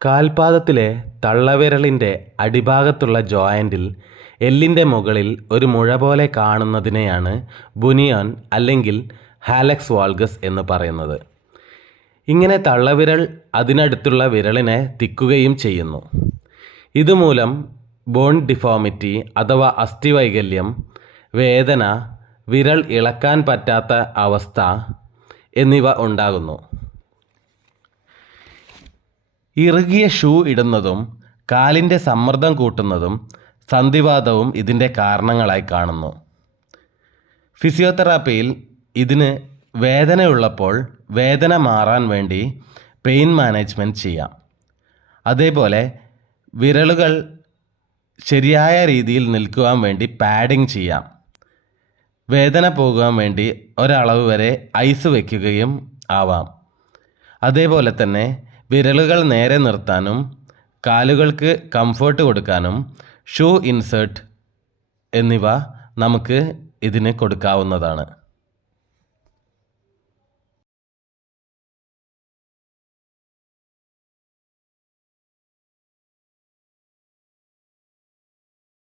കാൽപാദത്തിലെ തള്ളവിരലിൻ്റെ അടിഭാഗത്തുള്ള ജോയിൻ്റിൽ എല്ലിൻ്റെ മുകളിൽ ഒരു മുഴ പോലെ കാണുന്നതിനെയാണ് ബുനിയാൻ അല്ലെങ്കിൽ ഹാലക്സ് വാൾഗസ് എന്ന് പറയുന്നത്. ഇങ്ങനെ തള്ളവിരൽ അതിനടുത്തുള്ള വിരലിനെ തിക്കുകയും ചെയ്യുന്നു. ഇതുമൂലം ബോൺ ഡിഫോമിറ്റി അഥവാ അസ്ഥിവൈകല്യം, വേദന, വിരൽ ഇളക്കാൻ പറ്റാത്ത അവസ്ഥ എന്നിവ ഉണ്ടാകുന്നു. ഇറുകിയ ഷൂ ഇടുന്നതും കാലിൻ്റെ സമ്മർദ്ദം കൂട്ടുന്നതും സന്ധിവാതവും ഇതിൻ്റെ കാരണങ്ങളായി കാണുന്നു. ഫിസിയോതെറാപ്പിയിൽ ഇതിന് വേദനയുള്ളപ്പോൾ വേദന മാറാൻ വേണ്ടി പെയിൻ മാനേജ്മെൻറ്റ് ചെയ്യാം. അതേപോലെ വിരലുകൾ ശരിയായ രീതിയിൽ നിൽക്കുവാൻ വേണ്ടി പാഡിങ് ചെയ്യാം. വേദന പോകുവാൻ വേണ്ടി ഒരളവ് വരെ ഐസ് വയ്ക്കുകയും ആവാം. അതേപോലെ തന്നെ വിരലുകൾ നേരെ നിർത്താനും കാലുകൾക്ക് കംഫേർട്ട് കൊടുക്കാനും ഷൂ ഇൻസേർട്ട് എന്നിവ നമുക്ക് ഇതിന് കൊടുക്കാവുന്നതാണ്.